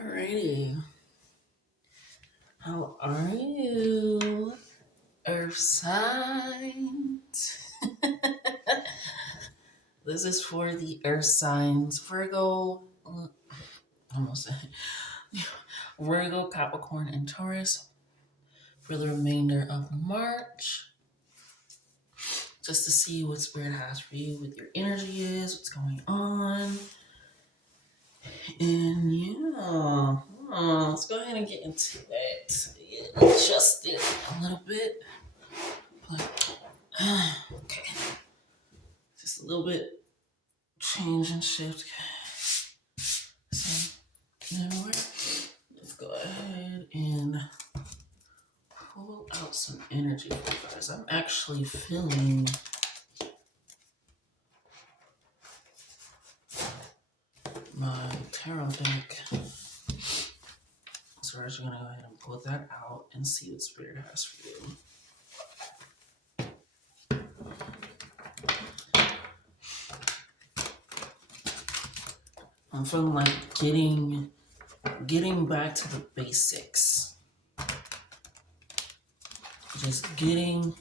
Alrighty. How are you, Earth signs? This is for the Earth signs Virgo, almost Virgo, Capricorn, and Taurus for the remainder of March. Just to see what Spirit has for you, what your energy is, what's going on. And yeah, let's go ahead and get into it. Adjust it a little bit. Okay. Just a little bit change and shift. So, anyway, let's go ahead and pull out some energy for you guys. I'm actually feeling my tarot deck. So we're actually going to go ahead and pull that out and see what Spirit has for you. I'm feeling like getting back to the basics. Just getting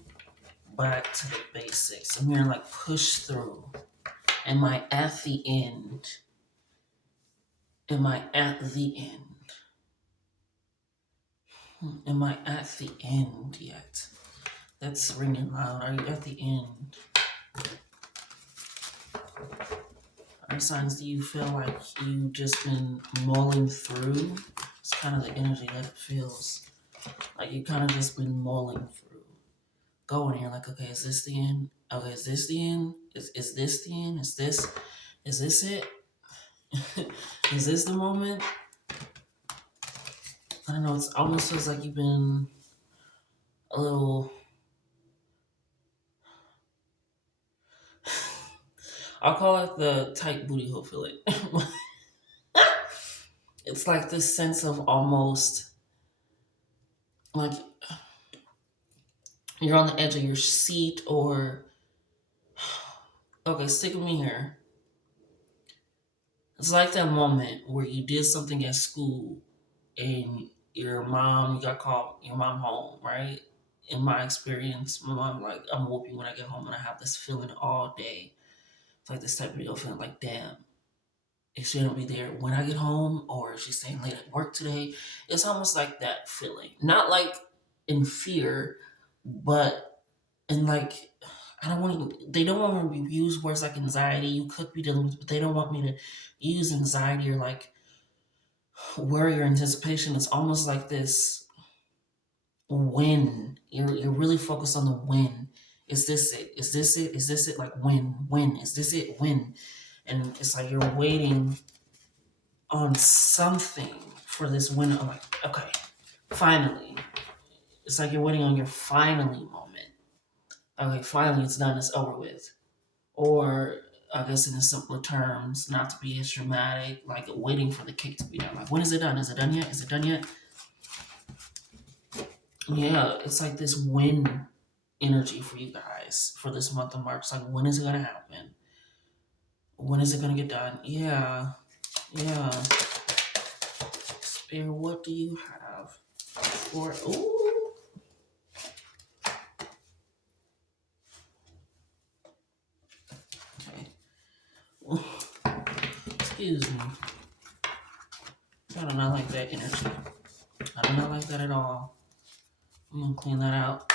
back to the basics. I'm hearing like push through. Am I at the end? Am I at the end? Am I at the end yet? That's ringing loud. Are you at the end? What signs do you feel like you've just been mulling through? It's kind of the energy that it feels. Like you kind of just been mulling through. Going here like, okay, is this the end? Okay, is this the end? Is this the end? Is this it? Is this the moment? I don't know, it almost feels like you've been a little... I'll call it the tight booty hole feeling. It's like this sense of almost like you're on the edge of your seat or... Okay, stick with me here. It's like that moment where you did something at school and you got called your mom home, right? In my experience, my mom like, I'm gonna whoop you when I get home, and I have this feeling all day. It's like this type of feeling like, damn, is she gonna be there when I get home, or is she staying late at work today? It's almost like that feeling. Not like in fear, but in like, they don't want me to use words like anxiety. You could be dealing with, but they don't want me to use anxiety or like worry or anticipation. It's almost like this win. You're really focused on the win. Is this it? Is this it? Is this it? Like win. Is this it? Win. And it's like you're waiting on something for this win. I'm like, okay, finally. It's like you're waiting on your finally moment. Okay, finally it's done, it's over with. Or I guess in simpler terms, not to be as dramatic, like waiting for the cake to be done. Like, when is it done? Is it done yet? Is it done yet? Yeah, it's like this win energy for you guys for this month of March. Like, when is it gonna happen? When is it gonna get done? Yeah. Spirit, what do you have for? Ooh. Excuse me. I do not like that energy. I do not like that at all. I'm gonna clean that out.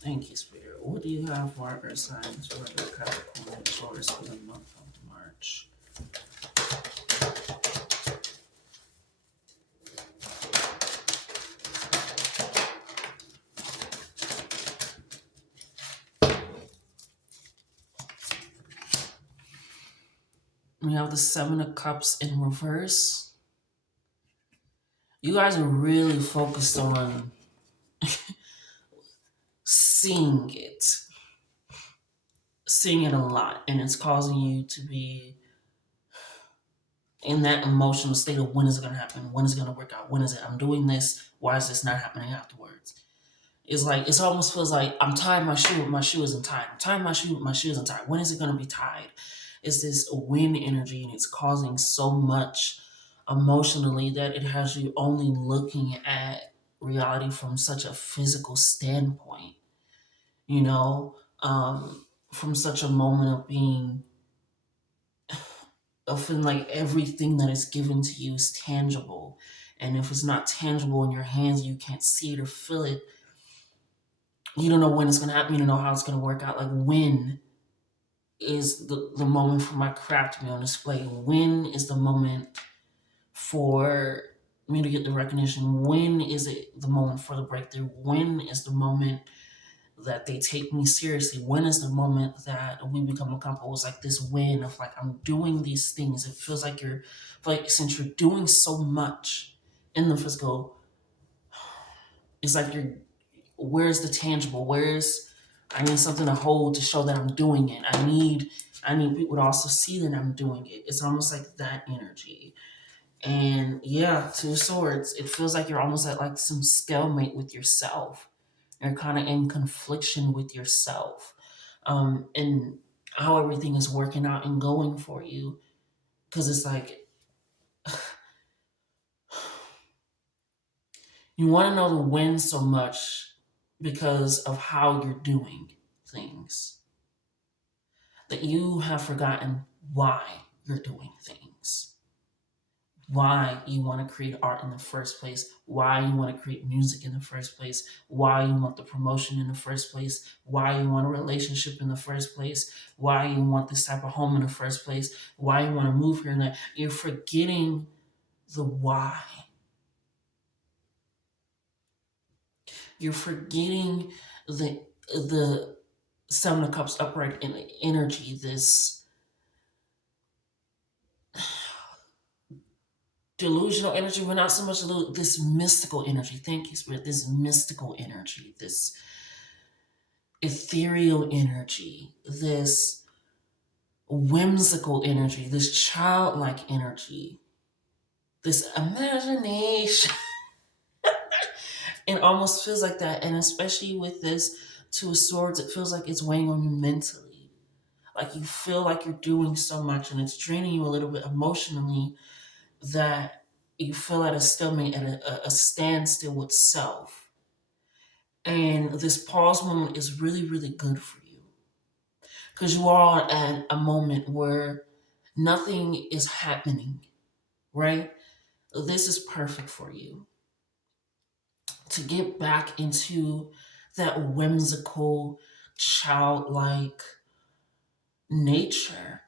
Thank you, Spirit. What do you have for our Earth signs for the Capricorn and Taurus for the month of March? We have the Seven of Cups in reverse. You guys are really focused on seeing it a lot, and it's causing you to be in that emotional state of, when is it going to happen? When is it going to work out? When is it? I'm doing this. Why is this not happening afterwards? It's like, it almost feels like I'm tying my shoe, but my shoe isn't tied. I'm tying my shoe, but my shoe isn't tied. When is it going to be tied? It's this wind energy, and it's causing so much emotionally that it has you only looking at reality from such a physical standpoint, you know, from such a moment of being, of feeling like everything that is given to you is tangible. And if it's not tangible in your hands, you can't see it or feel it. You don't know when it's going to happen. You don't know how it's going to work out. Like, when is the moment for my craft to be on display? When is the moment for me to get the recognition? When is it the moment for the breakthrough? When is the moment that they take me seriously? When is the moment that we become a couple? It's like this win of like, I'm doing these things. It feels like you're, like, since you're doing so much in the physical, it's like you're, where's the tangible? Where's, I need something to hold to show that I'm doing it. I need people to also see that I'm doing it. It's almost like that energy. And yeah, Two Swords, it feels like you're almost at like some stalemate with yourself. You're kind of in confliction with yourself, and how everything is working out and going for you. Because it's like, you want to know the win so much because of how you're doing things, that you have forgotten why you're doing things, why you want to create art in the first place, why you want to create music in the first place, why you want the promotion in the first place, why you want a relationship in the first place, why you want this type of home in the first place, why you want to move here and there. You're forgetting the why. You're forgetting the Seven of Cups upright in energy, this delusional energy, but not so much this mystical energy. Thank you, Spirit. This mystical energy, this ethereal energy, this whimsical energy, this childlike energy, this imagination. It almost feels like that. And especially with this Two of Swords, it feels like it's weighing on you mentally. Like, you feel like you're doing so much and it's draining you a little bit emotionally, that you feel at a stalemate, at a standstill with self. And this pause moment is really, really good for you, because you are at a moment where nothing is happening, right? This is perfect for you to get back into that whimsical, childlike nature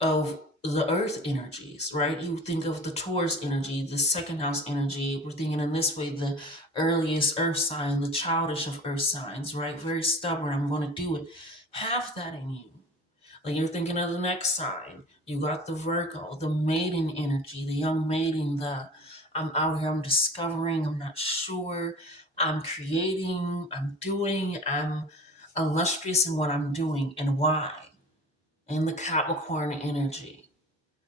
of the earth energies, right? You think of the Taurus energy, the second house energy. We're thinking in this way, the earliest earth sign, the childish of earth signs, right? Very stubborn. I'm going to do it. Have that in you. Like, you're thinking of the next sign. You got the Virgo, the maiden energy, the young maiden, the I'm out here, I'm discovering, I'm not sure, I'm creating, I'm doing, I'm illustrious in what I'm doing and why. And the Capricorn energy,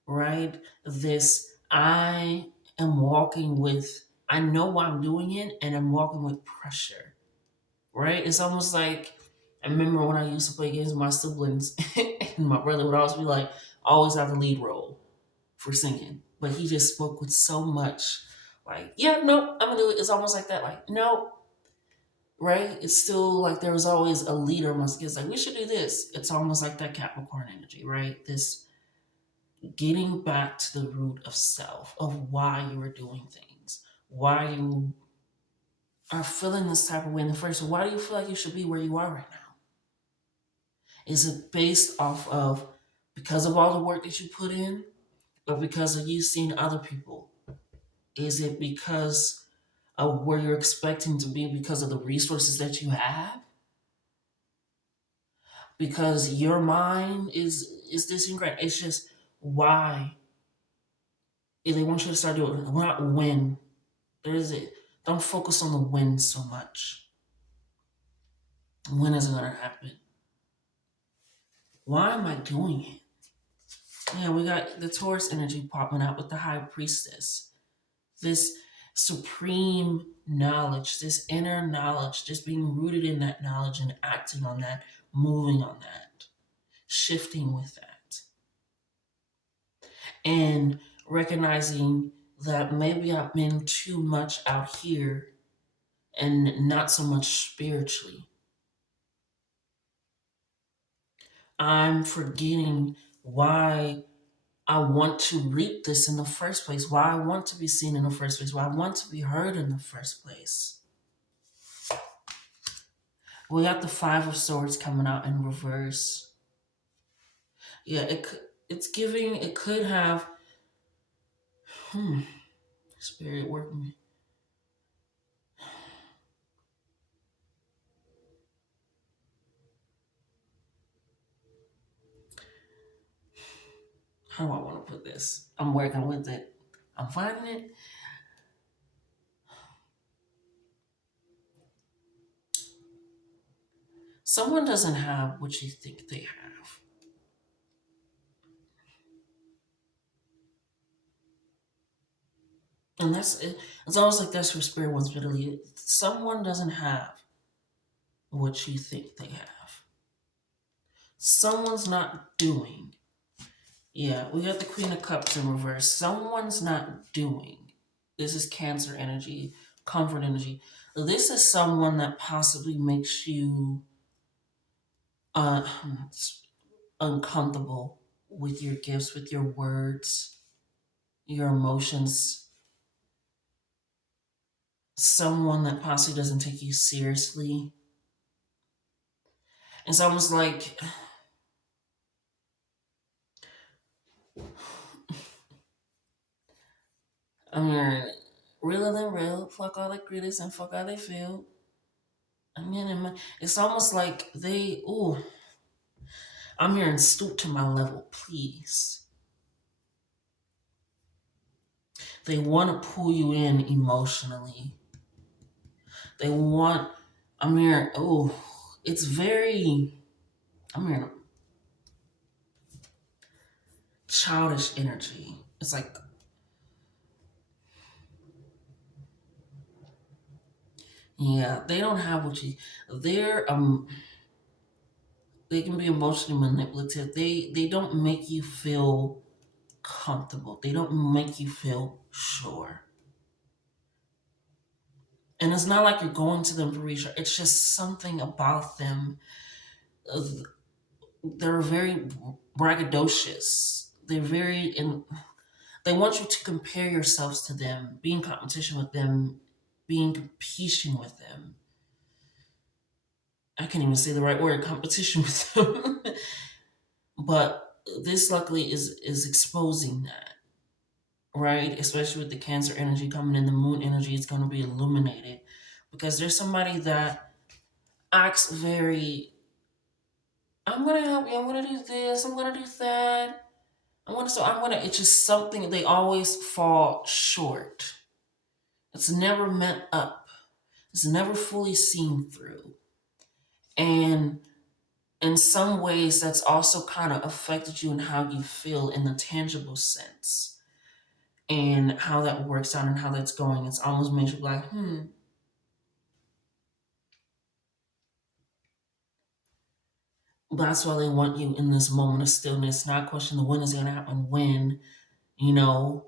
right? This, I am walking with, I know why I'm doing it, and I'm walking with pressure, right? It's almost like, I remember when I used to play games with my siblings, and my brother would always be like, always have the lead role for singing. But he just spoke with so much, like, yeah, no, I'm gonna do it. It's almost like that, like, no, right? It's still like there was always a leader amongst kids, like, we should do this. It's almost like that Capricorn energy, right? This getting back to the root of self, of why you are doing things, why you are feeling this type of way in the first. Why do you feel like you should be where you are right now? Is it based off of, because of all the work that you put in, or because of you seeing other people? Is it because of where you're expecting to be because of the resources that you have? Because your mind is disintegrated. It's just why. If they want you to start doing it, not when. There is it. Don't focus on the when so much. When is it gonna happen? Why am I doing it? Yeah, we got the Taurus energy popping out with the High Priestess. This supreme knowledge, this inner knowledge, just being rooted in that knowledge and acting on that, moving on that, shifting with that. and recognizing that maybe I've been too much out here and not so much spiritually. I'm forgetting why I want to reap this in the first place, why I want to be seen in the first place, why I want to be heard in the first place. We got the Five of Swords coming out in reverse. Yeah, it's giving, it could have, hmm, spirit work me. How do I want to put this? I'm working with it. I'm finding it. Someone doesn't have what you think they have. And it's almost like that's where spirit wants me to lead. Someone doesn't have what you think they have. Someone's not doing. Yeah, we got the Queen of Cups in reverse. Someone's not doing. This is Cancer energy, comfort energy. This is someone that possibly makes you uh, uncomfortable with your gifts, with your words, your emotions. Someone that possibly doesn't take you seriously. It's almost like, I mean, realer than real, fuck all they critics and fuck how they feel. I mean, it's almost like ooh, I'm hearing stoop to my level, please. They want to pull you in emotionally. They want, I'm hearing, oh, it's very, I'm hearing childish energy. It's like, yeah, they don't have what you, they're, they can be emotionally manipulative. They don't make you feel comfortable. They don't make you feel sure. And it's not like you're going to them for reassurance. It's just something about them. uh, They're very braggadocious. They're very, and they want you to compare yourselves to them, be in competition with them, be in competition with them. I can't even say the right word, competition with them. But this luckily is exposing that, right? Especially with the Cancer energy coming in, the Moon energy is going to be illuminated because there's somebody that acts very, I'm gonna help you, I'm gonna do this, I'm gonna do that. It's just something they always fall short. It's never met up. It's never fully seen through. And in some ways that's also kind of affected you in how you feel in the tangible sense and how that works out and how that's going. It's almost made you like, that's why they want you in this moment of stillness, not question the when is gonna happen when, you know,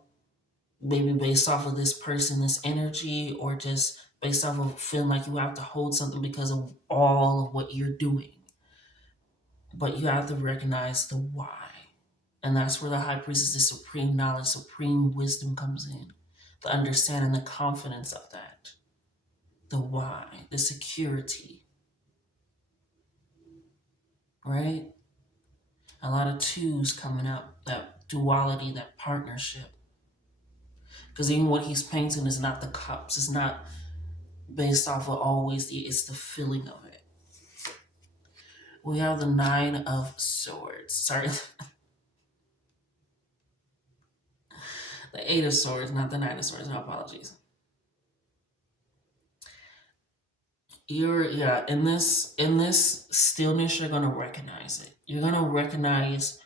maybe based off of this person, this energy, or just based off of feeling like you have to hold something because of all of what you're doing. But you have to recognize the why. And that's where the high priestess, the supreme knowledge, supreme wisdom comes in. The understanding, the confidence of that. The why, the security, right? A lot of twos coming up, that duality, that partnership. Because even what he's painting is not the cups, it's not based off of always it's the feeling of it. We have the Nine of Swords. Sorry, the Eight of Swords, not the Nine of Swords. No apologies. You're yeah, in this stillness, you're gonna recognize it. You're gonna recognize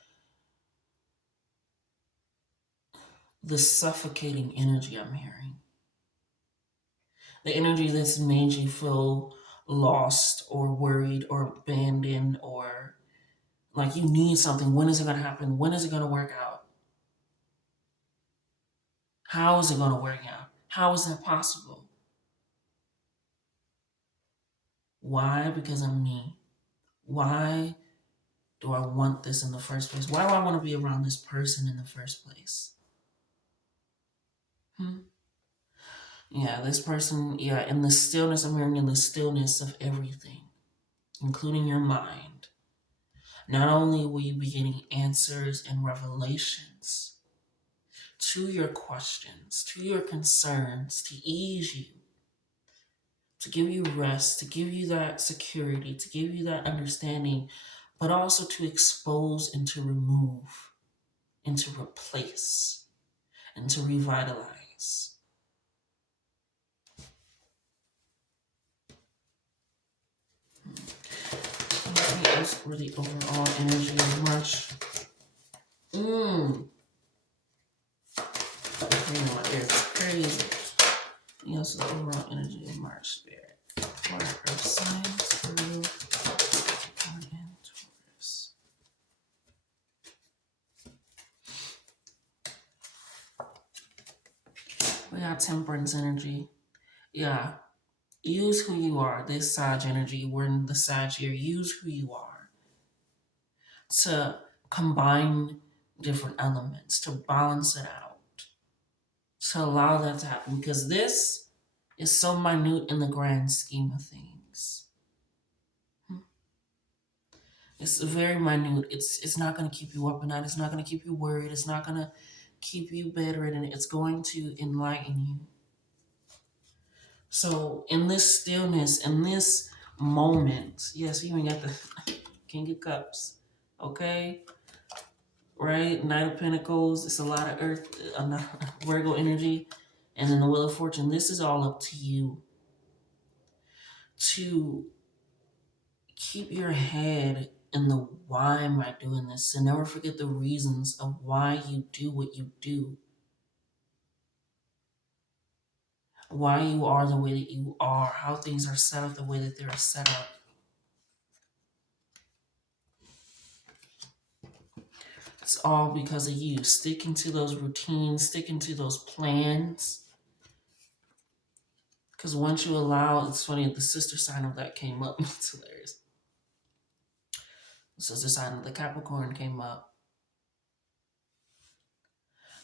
the suffocating energy I'm hearing. The energy that's made you feel lost or worried or abandoned or like you need something. When is it gonna happen? When is it gonna work out? How is it going to work out? How is that possible? Why? Because of me. Why do I want this in the first place? Why do I want to be around this person in the first place? Hmm? Yeah, this person, yeah, in the stillness, I'm hearing in the stillness of everything, including your mind. Not only will you be getting answers and revelations to your questions, to your concerns, to ease you, to give you rest, to give you that security, to give you that understanding, but also to expose and to remove and to replace and to revitalize. What is for the overall energy of March? My ears are crazy. Yes, the overall energy of March spirit. For earth signs, Virgo, Capricorn, and Taurus. We got temperance energy. Yeah. Use who you are. This Sag energy, we're in the Sag here. Use who you are to combine different elements, to balance it out, to allow that to happen. Because this is so minute in the grand scheme of things. It's very minute. It's not going to keep you up at night. It's not going to keep you worried. It's not going to keep you bedridden. It's going to enlighten you. So in this stillness, in this moment, yes, you even got the King of Cups, okay? Right? Knight of Pentacles, it's a lot of Earth, Virgo energy. And then the Wheel of Fortune, this is all up to you to keep your head in the why am I doing this? And never forget the reasons of why you do what you do. Why you are the way that you are, how things are set up the way that they're set up. It's all because of you. Sticking to those routines, sticking to those plans. Because once you allow, it's funny, the sister sign of that came up. It's hilarious. The sister sign of the Capricorn came up.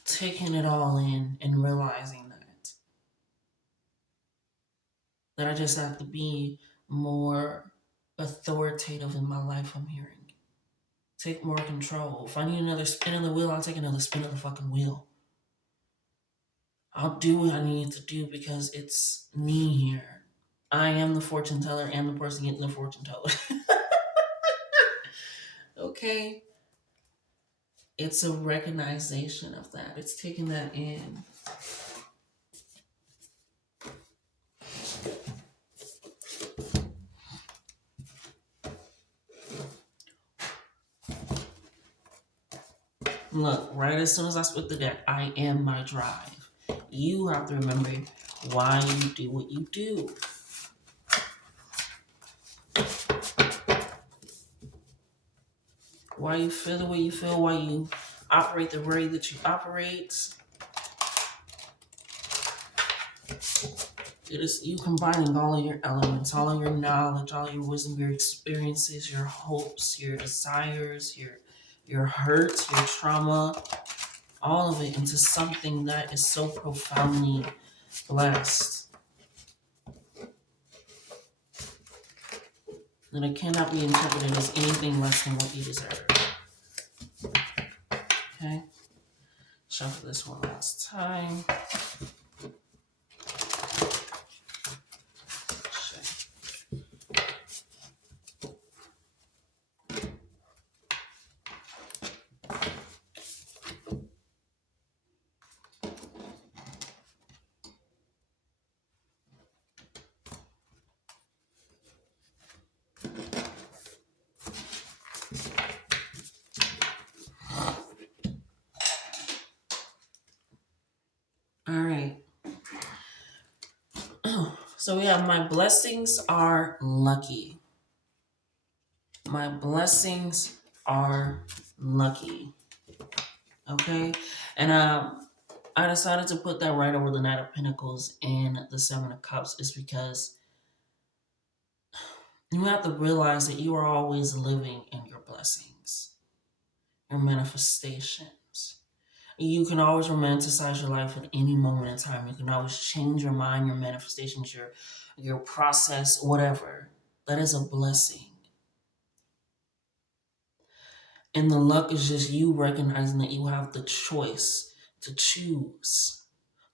Taking it all in and realizing that I just have to be more authoritative in my life, I'm hearing. Take more control. If I need another spin of the wheel, I'll take another spin of the fucking wheel. I'll do what I need to do because it's me here. I am the fortune teller and the person getting the fortune told. Okay? It's a recognition of that. It's taking that in. Look, right as soon as I split the deck, I am my drive. You have to remember why you do what you do. Why you feel the way you feel, why you operate the way that you operate. It is you combining all of your elements, all of your knowledge, all of your wisdom, your experiences, your hopes, your desires, your hurts, your trauma, all of it into something that is so profoundly blessed that it cannot be interpreted as anything less than what you deserve. Okay? Shuffle this one last time. All right. So we have my blessings are lucky. My blessings are lucky. Okay? And I decided to put that right over the Knight of Pentacles and the Seven of Cups is because you have to realize that you are always living in your blessings, your manifestations. You can always romanticize your life at any moment in time. You can always change your mind, your manifestations, your process, whatever. That is a blessing. And the luck is just you recognizing that you have the choice to choose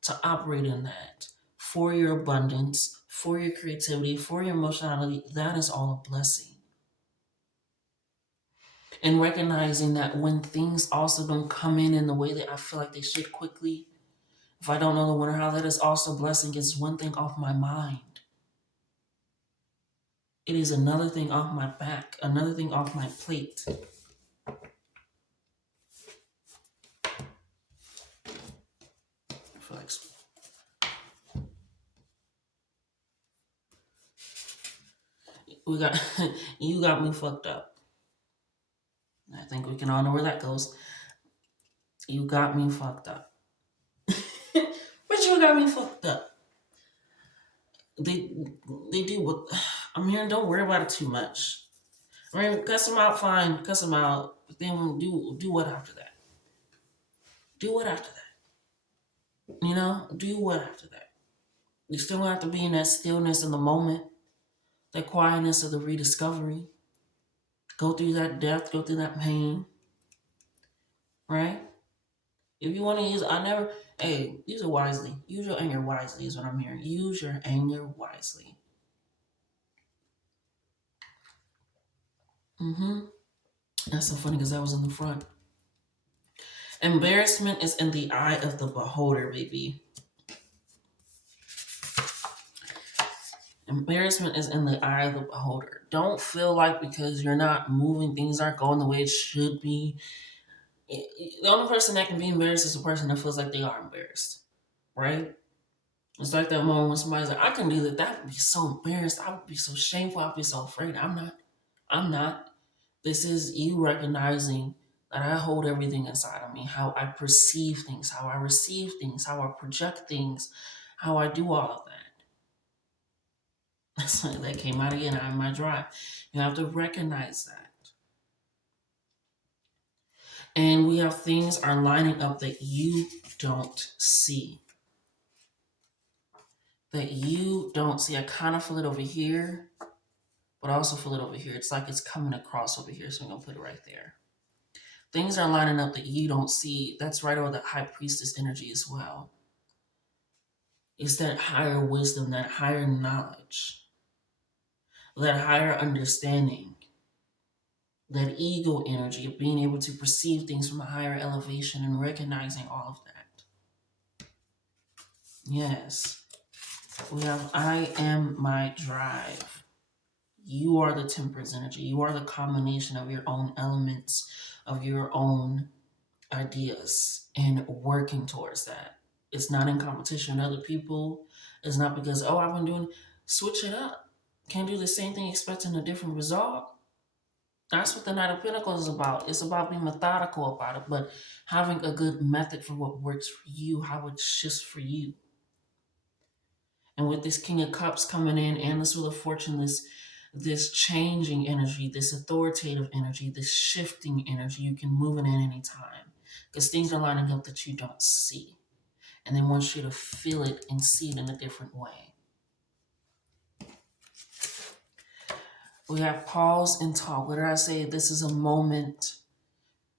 to operate in that for your abundance, for your creativity, for your emotionality. That is all a blessing. And recognizing that when things also don't come in the way that I feel like they should quickly, if I don't know the when or how, that is also a blessing. It's one thing off my mind. It is another thing off my back, another thing off my plate. I feel like we got you got me fucked up. I think we can all know where that goes. You got me fucked up. But you got me fucked up. They they do what I'm here. Don't worry about it too much. I mean, cuss them out, fine, cuss them out. But then do what after that? Do what after that? You know, do what after that? You still have to be in that stillness in the moment, that quietness of the rediscovery. Go through that death, go through that pain, right? If you want to use, use it wisely. Use your anger wisely is what I'm hearing. Use your anger wisely. That's so funny because that was in the front. Embarrassment is in the eye of the beholder, baby. Embarrassment is in the eye of the beholder. Don't feel like because you're not moving, things aren't going the way it should be. The only person that can be embarrassed is the person that feels like they are embarrassed, right? It's like that moment when somebody's like, I can do that. That would be so embarrassed. I would be so shameful. I'd be so afraid. I'm not. I'm not. This is you recognizing that I hold everything inside of me, how I perceive things, how I receive things, how I project things, how I do all of that. That's like that came out again. I'm my drive. You have to recognize that. And we have things are lining up that you don't see. That you don't see. I kind of feel it over here, but I also feel it over here. It's like it's coming across over here, so I'm going to put it right there. Things are lining up that you don't see. That's right over the high priestess energy as well. It's that higher wisdom, that higher knowledge, that higher understanding, that ego energy of being able to perceive things from a higher elevation and recognizing all of that. Yes. We have I am my drive. You are the temperance energy. You are the combination of your own elements, of your own ideas, and working towards that. It's not in competition with other people. It's not because, oh, I've been doing, switch it up. Can't do the same thing expecting a different result. That's what the Knight of Pentacles is about. It's about being methodical about it, but having a good method for what works for you, how it shifts for you. And with this King of Cups coming in and this Wheel of Fortune, this changing energy, this authoritative energy, this shifting energy, you can move it in any time because things are lining up that you don't see. And they want you to feel it and see it in a different way. We have pause and talk. What did I say? This is a moment,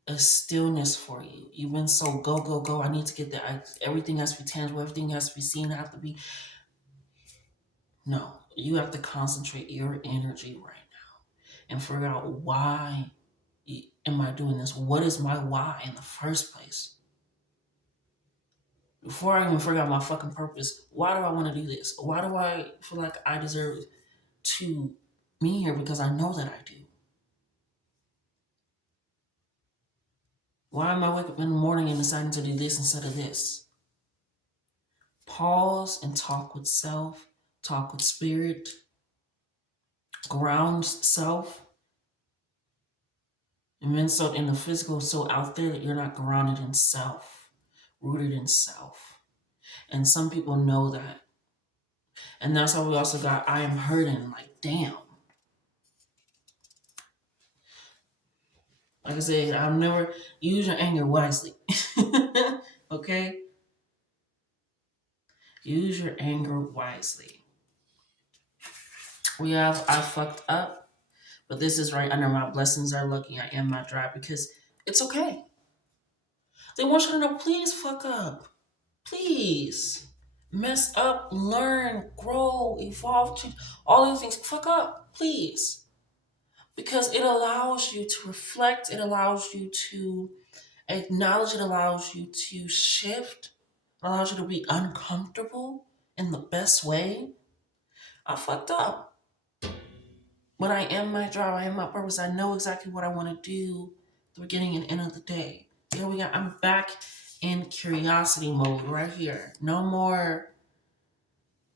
a stillness for you. You've been so go, go, go. I need to get there. Everything has to be tangible. Everything has to be seen. I have to be. No, you have to concentrate your energy right now and figure out why am I doing this? What is my why in the first place? Before I even figure out my fucking purpose, why do I want to do this? Why do I feel like I deserve to be here? Because I know that I do. Why am I waking up in the morning and deciding to do this instead of this? Pause and talk with self, talk with spirit, ground self. And then so in the physical, so out there that you're not grounded in self. rooted in self. And some people know that. And that's why we also got I am hurting. Like, damn. Like I said, I'll never use your anger wisely. Okay? Use your anger wisely. We have I fucked up, but this is right under my blessings are lucky. I am my drive because it's okay. They want you to know, please fuck up. Please. Mess up, learn, grow, evolve, change, all these things. Fuck up, please. Because it allows you to reflect, it allows you to acknowledge, it allows you to shift, it allows you to be uncomfortable in the best way. I fucked up. But I am my drive, I am my purpose. I know exactly what I want to do at the beginning and end of the day. Here we go. I'm back in curiosity mode right here. No more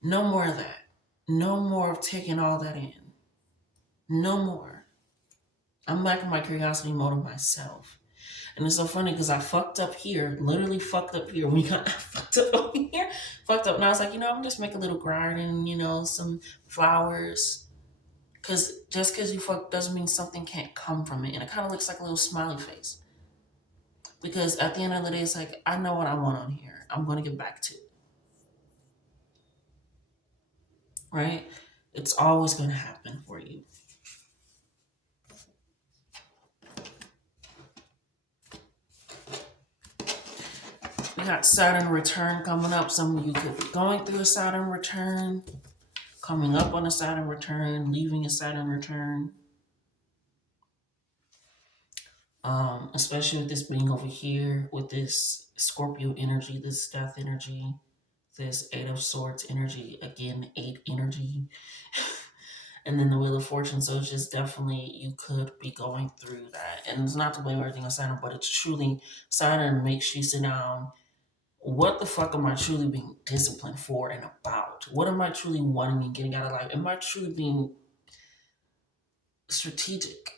of that. No more of taking all that in. No more. I'm back in my curiosity mode of myself. And it's so funny because I fucked up here, literally fucked up here. We got fucked up over here, fucked up. And I was like, I'm just make a little garden, some flowers. Because just because you fuck doesn't mean something can't come from it. And it kind of looks like a little smiley face. Because at the end of the day, it's like, I know what I want on here. I'm going to get back to it. Right? It's always going to happen for you. We got Saturn return coming up. Some of you could be going through a Saturn return, coming up on a Saturn return, leaving a Saturn return. Especially with this being over here, with this Scorpio energy, this death energy, this 8 of Swords energy, again, 8 energy. And then the Wheel of Fortune. So it's just definitely, you could be going through that. And it's not to blame everything on Saturn, but it's truly, Saturn makes you sit down. What the fuck am I truly being disciplined for and about? What am I truly wanting and getting out of life? Am I truly being strategic?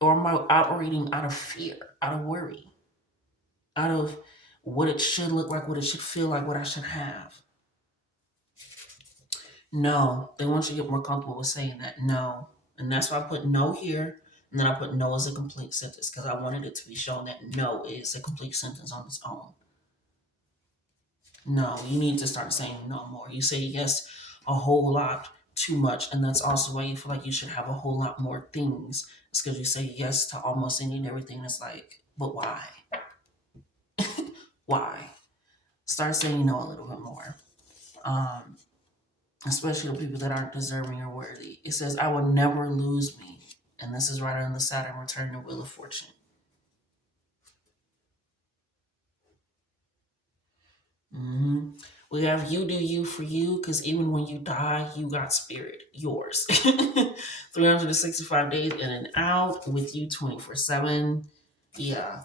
Or am I operating out of fear, out of worry, out of what it should look like, what it should feel like, what I should have? No, they want you to get more comfortable with saying that. No. And that's why I put no here. And then I put no as a complete sentence because I wanted it to be shown that no is a complete sentence on its own. No, you need to start saying no more. You say yes a whole lot too much. And that's also why you feel like you should have a whole lot more things. It's because you say yes to almost any and everything. It's like, but why? Why? Start saying no a little bit more. Especially the people that aren't deserving or worthy. It says, I will never lose me. And this is right on the Saturn return, the Wheel of Fortune. Mm-hmm. We have you do you for you, because even when you die, you got spirit, yours. 365 days in and out with you 24/7. Yeah,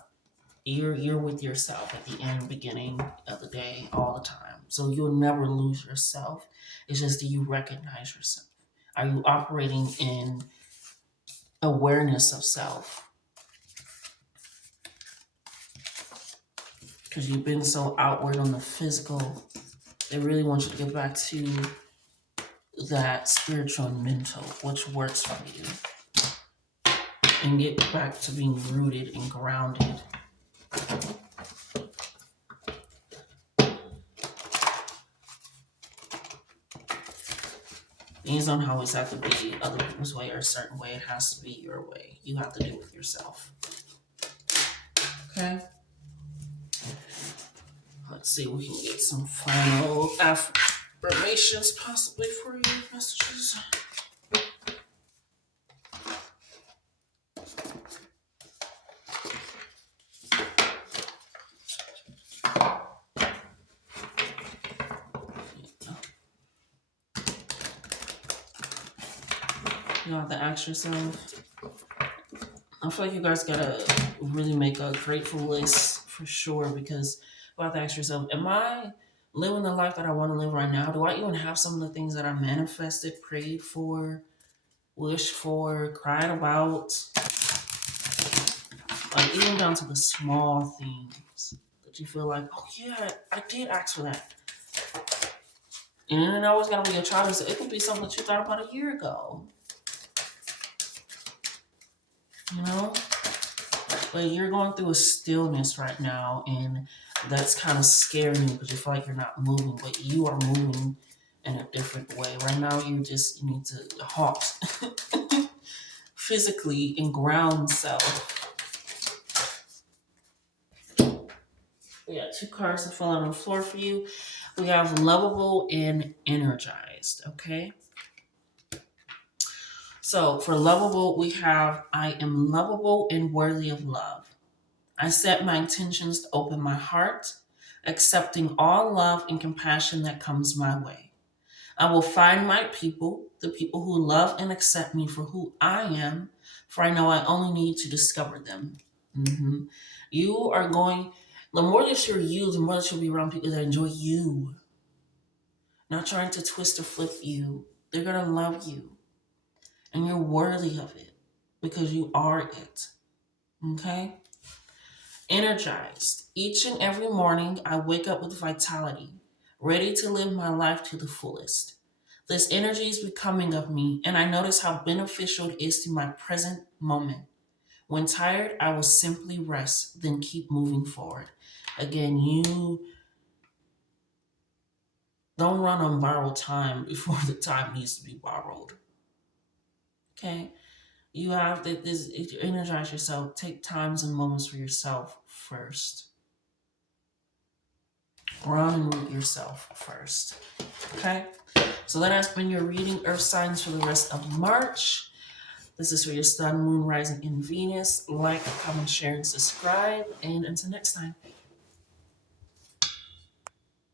you're with yourself at the end, beginning of the day, all the time. So you'll never lose yourself. It's just, do you recognize yourself? Are you operating in awareness of self? Because you've been so outward on the physical, they really want you to get back to that spiritual and mental, which works for you, and get back to being rooted and grounded. Things don't always have to be other people's way or a certain way. It has to be your way. You have to do it with yourself. Okay? Let's see, we can get some final affirmations possibly for you, messages. You have to ask yourself. I feel like you guys gotta really make a grateful list for sure, because you have to ask yourself, am I living the life that I want to live right now? Do I even have some of the things that I manifested, prayed for, wished for, cried about? Like, even down to the small things. The but you feel like, oh yeah, I did ask for that. And it always gotta be a child. It could be something that you thought about a year ago. You know? But you're going through a stillness right now, and that's kind of scaring you because you feel like you're not moving, but you are moving in a different way. Right now, you need to halt physically and ground self. We got 2 cards that fall on the floor for you. We have lovable and energized, okay? So for lovable, we have I am lovable and worthy of love. I set my intentions to open my heart, accepting all love and compassion that comes my way. I will find my people, the people who love and accept me for who I am, for I know I only need to discover them. Mhm. You are going, the more that you're you, the more that you'll be around people that enjoy you, not trying to twist or flip you. They're going to love you, and you're worthy of it because you are it. Okay? Energized. Each and every morning, I wake up with vitality, ready to live my life to the fullest. This energy is becoming of me, and I notice how beneficial it is to my present moment. When tired, I will simply rest, then keep moving forward. Again, you don't run on borrowed time before the time needs to be borrowed. Okay? You have to energize yourself. Take times and moments for yourself first. Ground and root yourself first. Okay? So that has been your reading, Earth signs, for the rest of March. This is for your sun, moon, rising in Venus. Like, comment, share, and subscribe. And until next time.